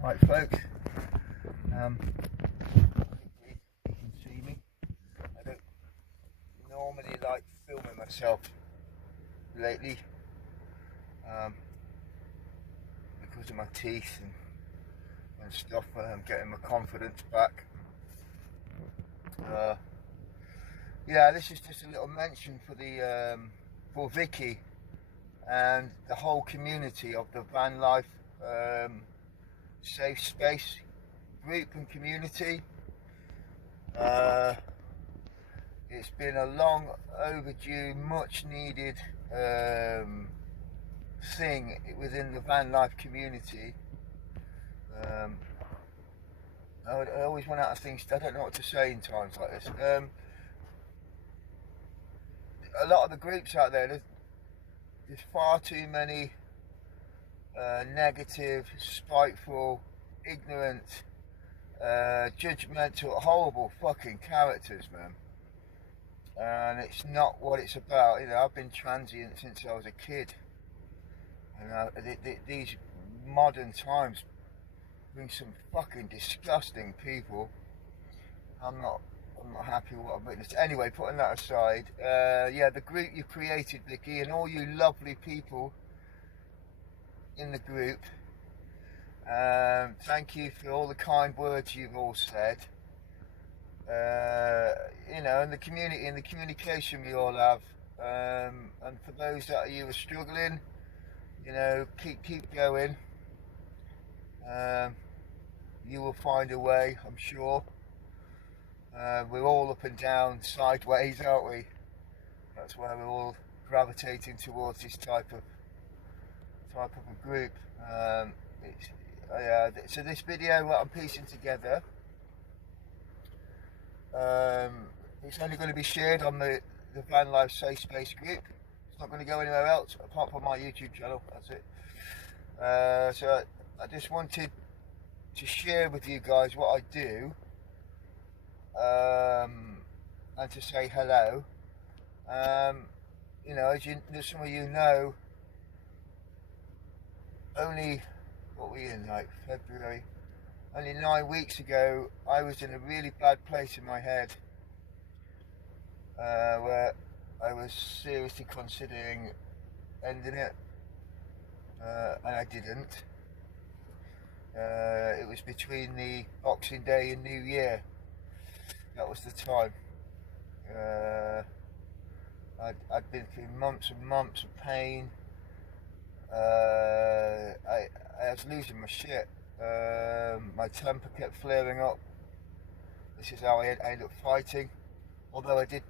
Right folks, you can see me. I don't normally like filming myself lately because of my teeth and stuff. I'm getting my confidence back. Yeah, this is just a little mention for the for Vicky and the whole community of the Vanlife safe space group and community. It's been a long overdue, much needed thing within the van life community. I always run out of things. I don't know what to say in times like this. A lot of the groups out there, there's far too many negative, spiteful, ignorant, judgmental, horrible fucking characters, man. And it's not what it's about. You know, I've been transient since I was a kid, and these modern times bring some fucking disgusting people. I'm not happy with what I've witnessed. Anyway, putting that aside, yeah, the group you created, Vicky, and all you lovely people in the group, thank you for all the kind words you've all said. You know, and the community and the communication we all have, and for those that you are struggling, you know, keep going. You will find a way, I'm sure. We're all up and down, sideways, aren't we? That's why we're all gravitating towards this type of a group. So this video, what I'm piecing together, it's only going to be shared on the Vanlife Safe Space group. It's not going to go anywhere else apart from my YouTube channel. That's it. So I just wanted to share with you guys what I do, and to say hello. You know, as some of you know, only, what were we in, like February? Only 9 weeks ago, I was in a really bad place in my head, where I was seriously considering ending it, and I didn't. It was between the Boxing Day and New Year. That was the time. I'd been through months and months of pain. I was losing my shit. My temper kept flaring up. This is how I ended up fighting. Although I did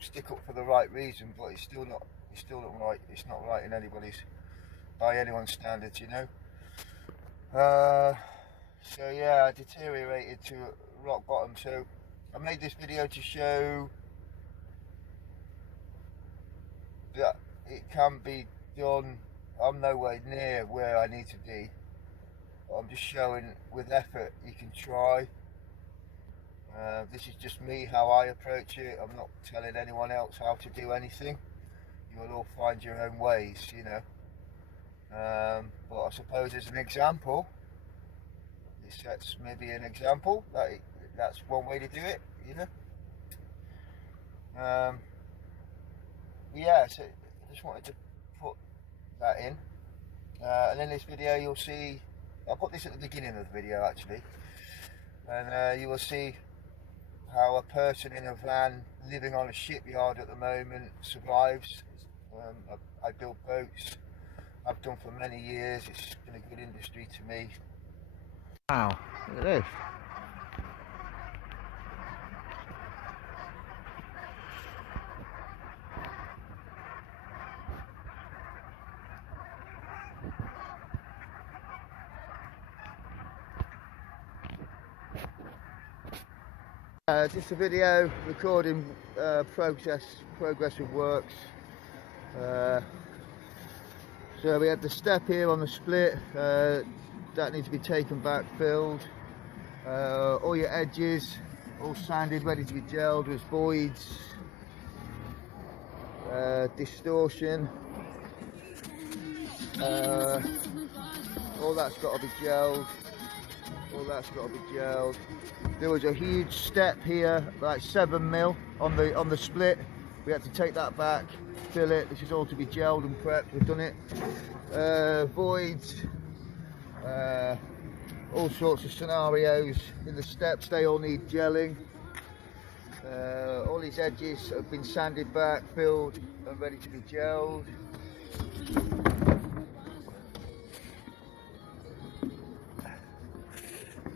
stick up for the right reason, but it's still not right. It's not right in by anyone's standards, you know. So yeah, I deteriorated to rock bottom. So I made this video to show that it can be done. I'm nowhere near where I need to be, but I'm just showing with effort you can try. This is just me, how I approach it. I'm not telling anyone else how to do anything. You will all find your own ways, you know. But I suppose as an example, this sets maybe an example that that's one way to do it, you know. Yeah, so I just wanted to put that in, and in this video you'll see, I'll put this at the beginning of the video actually, and you will see how a person in a van living on a shipyard at the moment survives. I build boats, I've done for many years. It's been a good industry to me. Wow, look at this. Just a video recording progress of works. So we had the step here on the split, that needs to be taken back, filled. All your edges all sanded, ready to be gelled with voids, distortion, all that's got to be gelled. All that's got to be gelled. There was a huge step here, like 7mm on the split. We had to take that back, fill it. This is all to be gelled and prepped. We've done it. Voids, all sorts of scenarios in the steps. They all need gelling. All these edges have been sanded back, filled, and ready to be gelled.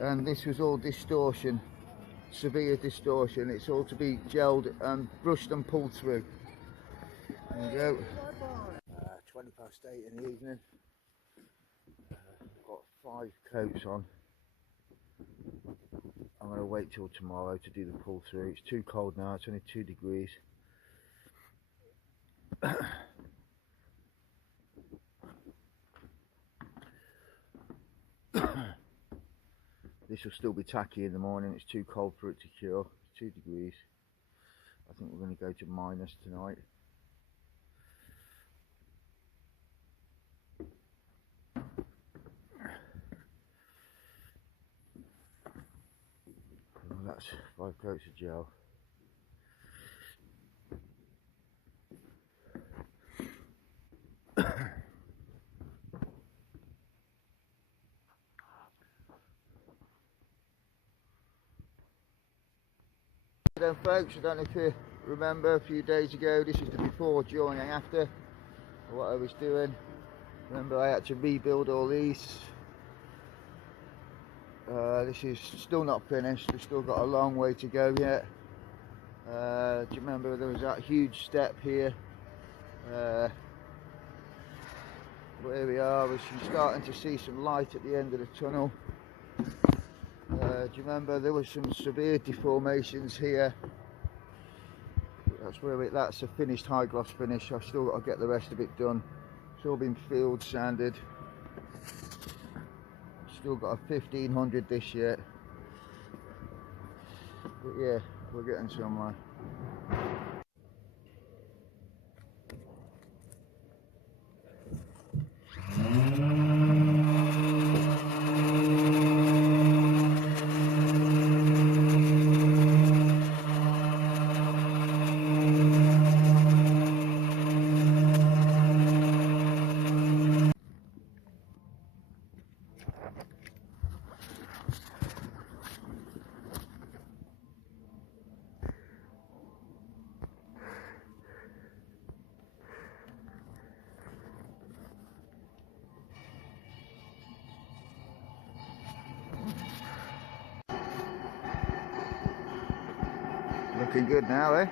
And this was all distortion, severe distortion. It's all to be gelled and brushed and pulled through. There you go. 8:20 in the evening. I've got 5 coats on. I'm going to wait till tomorrow to do the pull through. It's too cold now, it's only 2 degrees. This will still be tacky in the morning. It's too cold for it to cure. It's 2 degrees. I think we're going to go to minus tonight. Well, that's 5 coats of gel. Then folks, I don't know if you remember a few days ago, this is the before, during and after what I was doing. Remember I had to rebuild all these. This is still not finished, we've still got a long way to go yet. Do you remember there was that huge step here? But here we are, we're starting to see some light at the end of the tunnel. Do you remember there was some severe deformations here? That's a finished high gloss finish. I've still got to get the rest of it done. It's all been field sanded. Still got a 1500 this year. But yeah, we're getting somewhere. Looking good now, eh?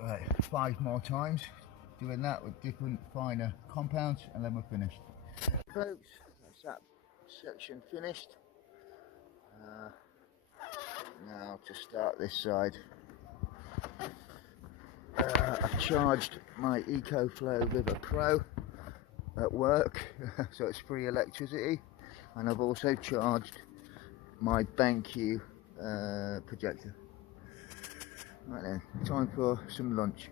Right, 5 more times, doing that with different finer compounds, and then we're finished. Folks, that's that section finished. Now to start this side, I've charged my EcoFlow River Pro at work, so it's free electricity, and I've also charged my BenQ projector. Right then, time for some lunch.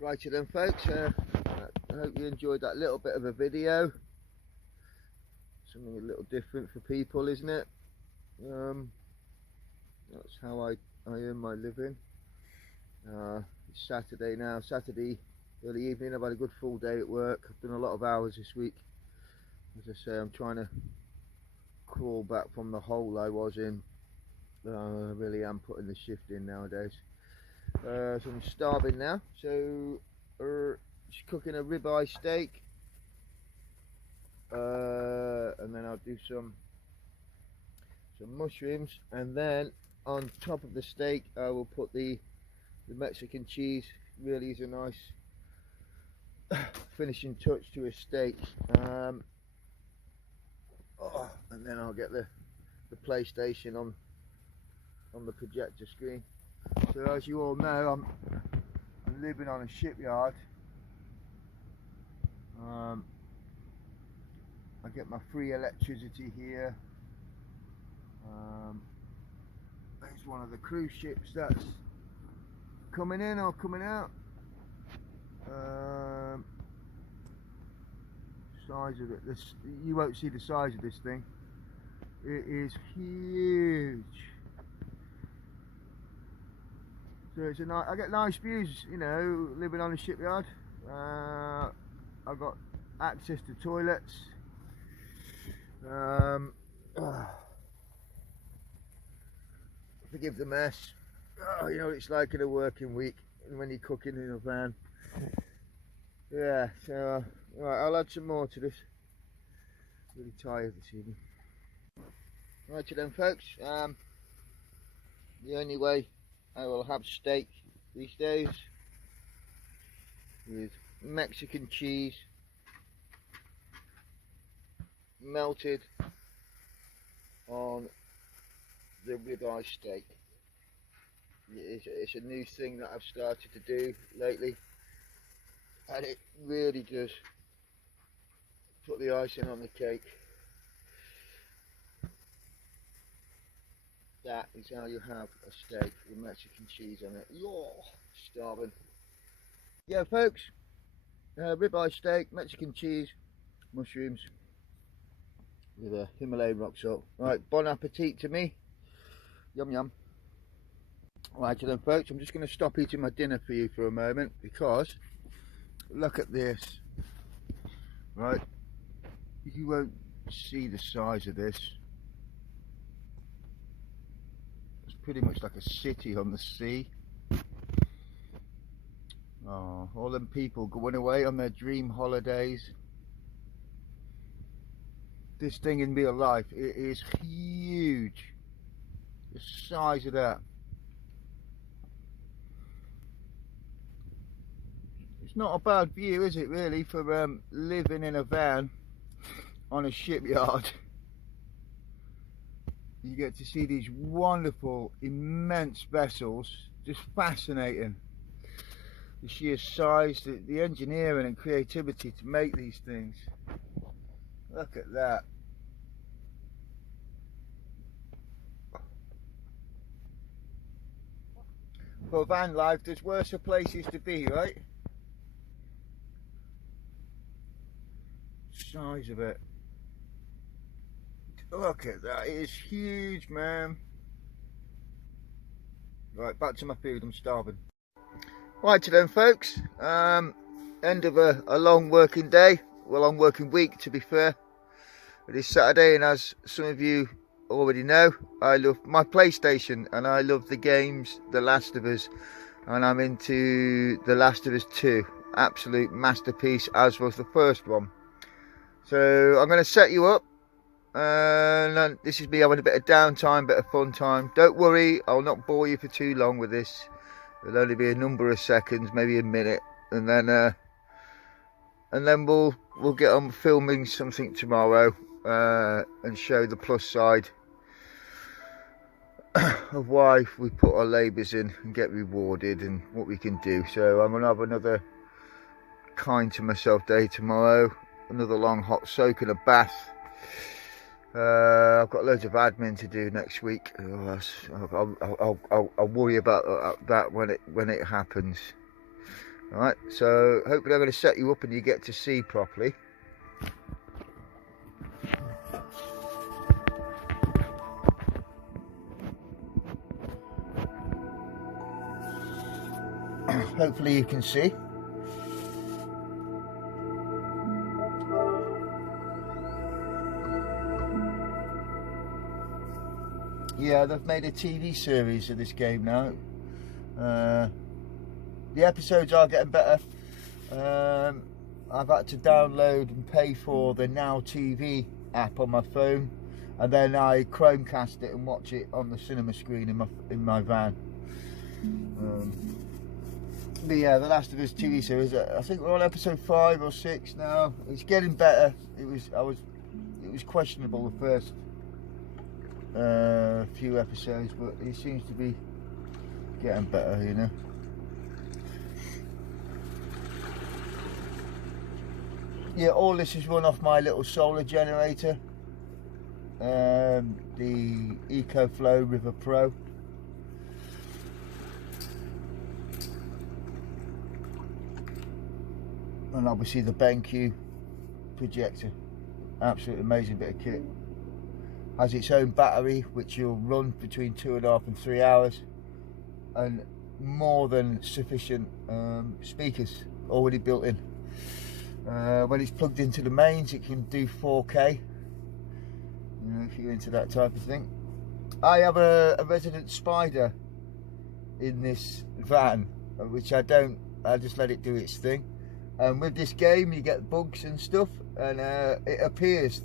Righty then folks, I hope you enjoyed that little bit of a video. Something a little different for people, isn't it? That's how I earn my living. It's Saturday now, Saturday early evening. I've had a good full day at work. I've done a lot of hours this week. As I say, I'm trying to crawl back from the hole I was in. I really am putting the shift in nowadays. So I'm starving now, so just cooking a ribeye steak, and then I'll do some mushrooms, and then on top of the steak I will put the Mexican cheese. Really is a nice finishing touch to a steak. And then I'll get the PlayStation on the projector screen. So as you all know, I'm living on a shipyard. I get my free electricity here. There's one of the cruise ships that's coming in or coming out. Size of it, you won't see the size of this thing. It is huge. So it's I get nice views, you know, living on a shipyard. I've got access to toilets. Forgive the mess. You know what it's like in a working week when you're cooking in a van. Yeah, so right, I'll add some more to this. Really tired this evening. Right then folks, the only way I will have steak these days with Mexican cheese melted on the ribeye steak. It's a new thing that I've started to do lately, and it really does put the icing on the cake. That is how you have a steak with Mexican cheese on it. You're starving. Yeah folks, ribeye steak, Mexican cheese, mushrooms with a Himalayan rock salt. Right, bon appetit to me. Yum yum. Right then folks, I'm just going to stop eating my dinner for you for a moment, because look at this. Right, you won't see the size of this. It's pretty much like a city on the sea. Oh, all them people going away on their dream holidays. This thing in real life, it is huge. The size of that. It's not a bad view, is it really, for living in a van on a shipyard. You get to see these wonderful, immense vessels. Just fascinating. The sheer size, the engineering and creativity to make these things. Look at that. For van life, there's worse places to be, right? Size of it. Look at that, it is huge, man. Right, back to my food, I'm starving. Right then folks, end of a long working day, well, long working week to be fair. It is Saturday, and as some of you already know, I love my PlayStation and I love the games The Last of Us, and I'm into The Last of Us 2. absolute masterpiece, as was the first one. So I'm going to set you up, and this is me having a bit of downtime, bit of fun time. Don't worry, I'll not bore you for too long with this. It'll only be a number of seconds, maybe a minute, and then we'll get on filming something tomorrow, and show the plus side of why we put our labours in and get rewarded and what we can do. So I'm going to have another kind to myself day tomorrow, another long hot soak and a bath. I've got loads of admin to do next week. I'll worry about that when it happens. Alright, so hopefully I'm going to set you up and you get to see properly. Hopefully you can see. Yeah, they've made a TV series of this game now. The episodes are getting better. I've had to download and pay for the Now TV app on my phone, and then I Chromecast it and watch it on the cinema screen in my van. But yeah, the Last of Us TV series, I think we're on episode 5 or 6 now. It's getting better. It was questionable the first few episodes, but it seems to be getting better, you know. Yeah, all this is run off my little solar generator, the EcoFlow River Pro. And obviously the BenQ projector, absolutely amazing bit of kit. Has its own battery which will run between 2.5 and 3 hours, and more than sufficient speakers already built in. When it's plugged into the mains, it can do 4K, you know, if you're into that type of thing. I have a resident spider in this van, which I just let it do its thing. And with this game you get bugs and stuff, and it appears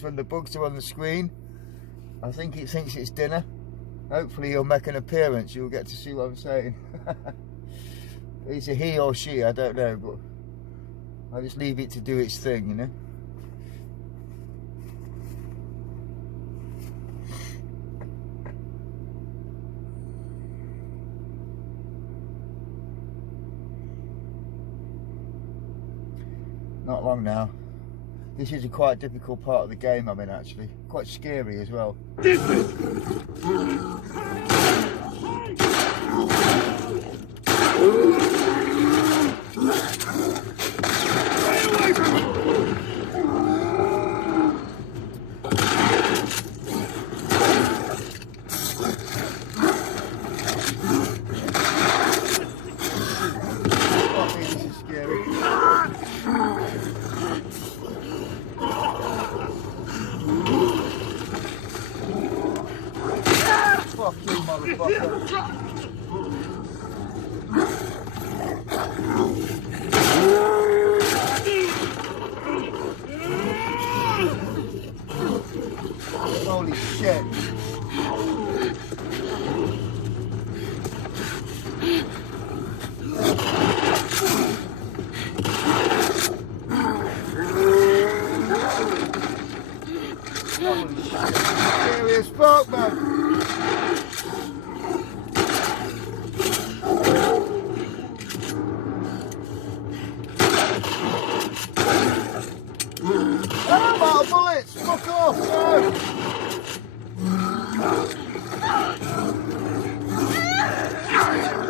when the bugs are on the screen. I think it thinks it's dinner. Hopefully he'll make an appearance, you'll get to see what I'm saying. It's a he or she, I don't know, but I just leave it to do its thing, you know. Not long now. This is a quite difficult part of the game I'm in, actually. Quite scary as well. Fuck you, motherfucker. Holy shit. Holy shit. Scary as fuck, man. I'm out of bullets! Fuck off! No!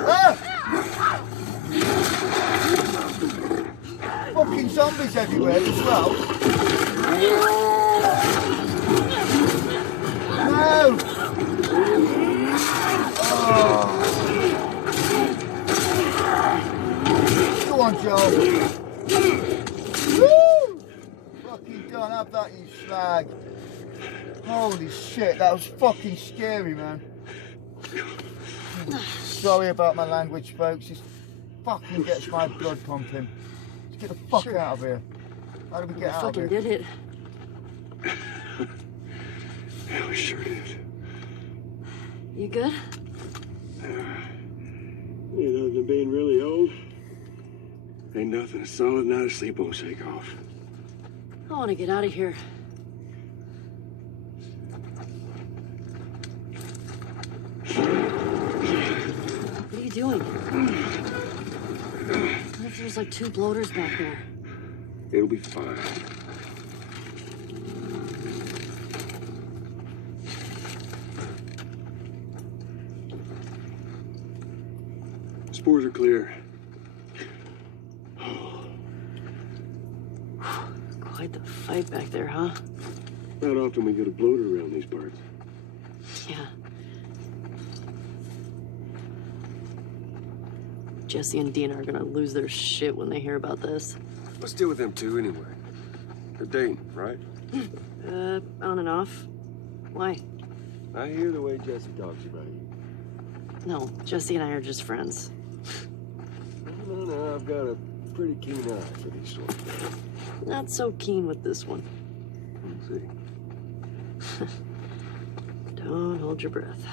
Ah! Fucking zombies everywhere as well. No! Oh. Go on, Joe. Woo! Fucking done, have that, you slag. Holy shit, that was fucking scary, man. Sorry about my language, folks. fucking gets my blood pumping. Let's get the fuck out of here. How do we get out of here? Fucking did it. Yeah, we sure did. You good? You know, than being really old. Ain't nothing a solid night of sleep won't shake off. I want to get out of here. What are you doing? What if there's like 2 bloaters back there? It'll be fine. Spores are clear. Quite the fight back there, huh? Not often we get a bloater around these parts. Yeah. Jesse and Dina are gonna lose their shit when they hear about this. Let's deal with them two anyway. They're dating, right? On and off. Why? I hear the way Jesse talks about you. No, Jesse and I are just friends. No, I've got a pretty keen eye for these sorts of things. Not so keen with this one. We'll see. Don't hold your breath.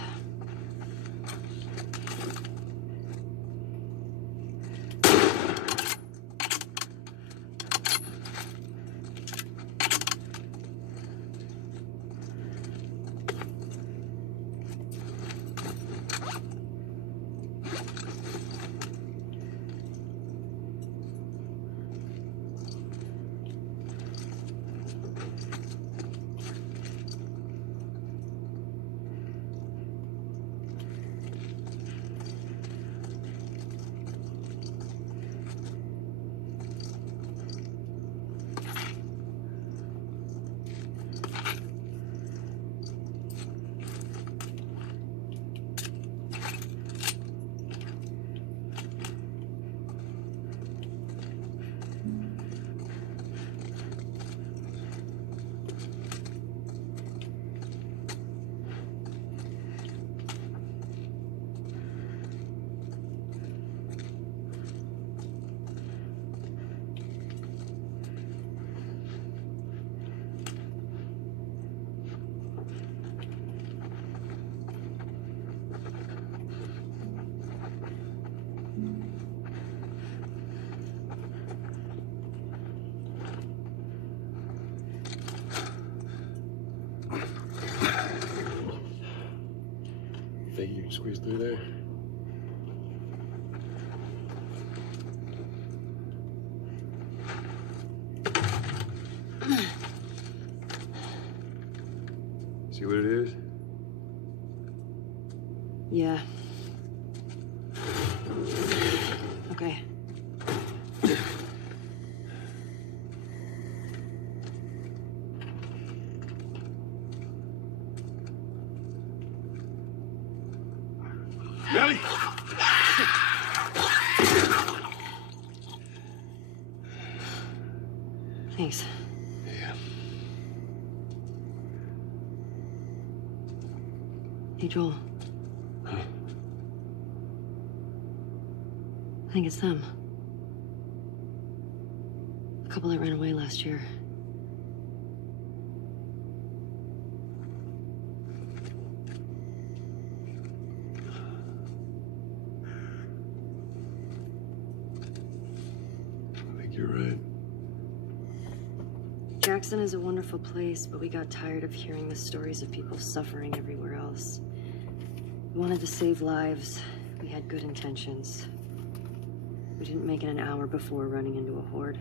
Think you can squeeze through there? See what it is? Yeah. Okay. Nelly! Thanks. Yeah. Hey, Joel. Huh? I think it's them. The couple that ran away last year. I think you're right. Jackson is a wonderful place, but we got tired of hearing the stories of people suffering everywhere else. We wanted to save lives. We had good intentions. We didn't make it an hour before running into a horde.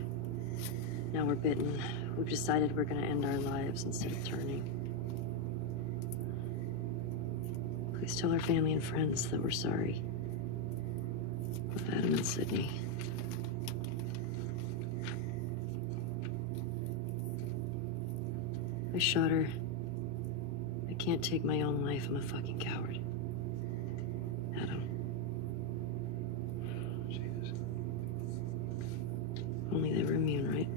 Now we're bitten. We've decided we're gonna end our lives instead of turning. Please tell our family and friends that we're sorry. With Adam and Sydney. I shot her. I can't take my own life. I'm a fucking coward. Adam. Jesus. Only they were immune, right?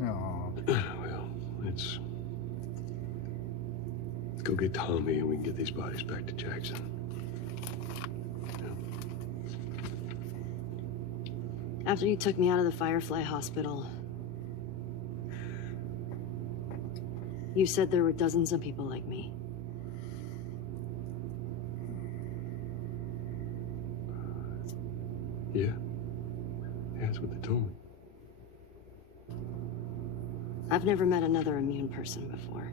No. Well, it's Let's go get Tommy and we can get these bodies back to Jackson. After you took me out of the Firefly Hospital, you said there were dozens of people like me. Yeah. Yeah, that's what they told me. I've never met another immune person before.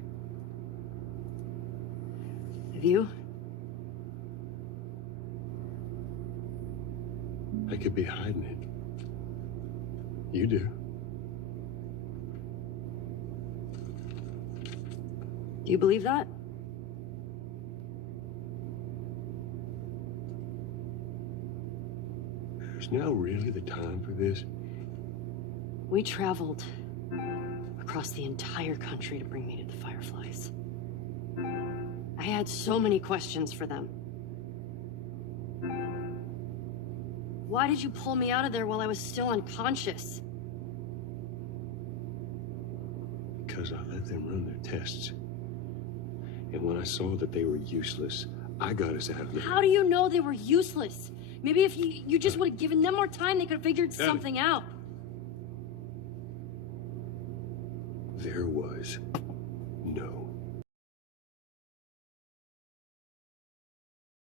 Have you? I could be hiding it. You do. Do you believe that? Is now really the time for this? We traveled across the entire country to bring me to the Fireflies. I had so many questions for them. Why did you pull me out of there while I was still unconscious? Because I let them run their tests. And when I saw that they were useless, I got us out of there. How do you know they were useless? Maybe if you just would have given them more time, they could have figured something out. There was no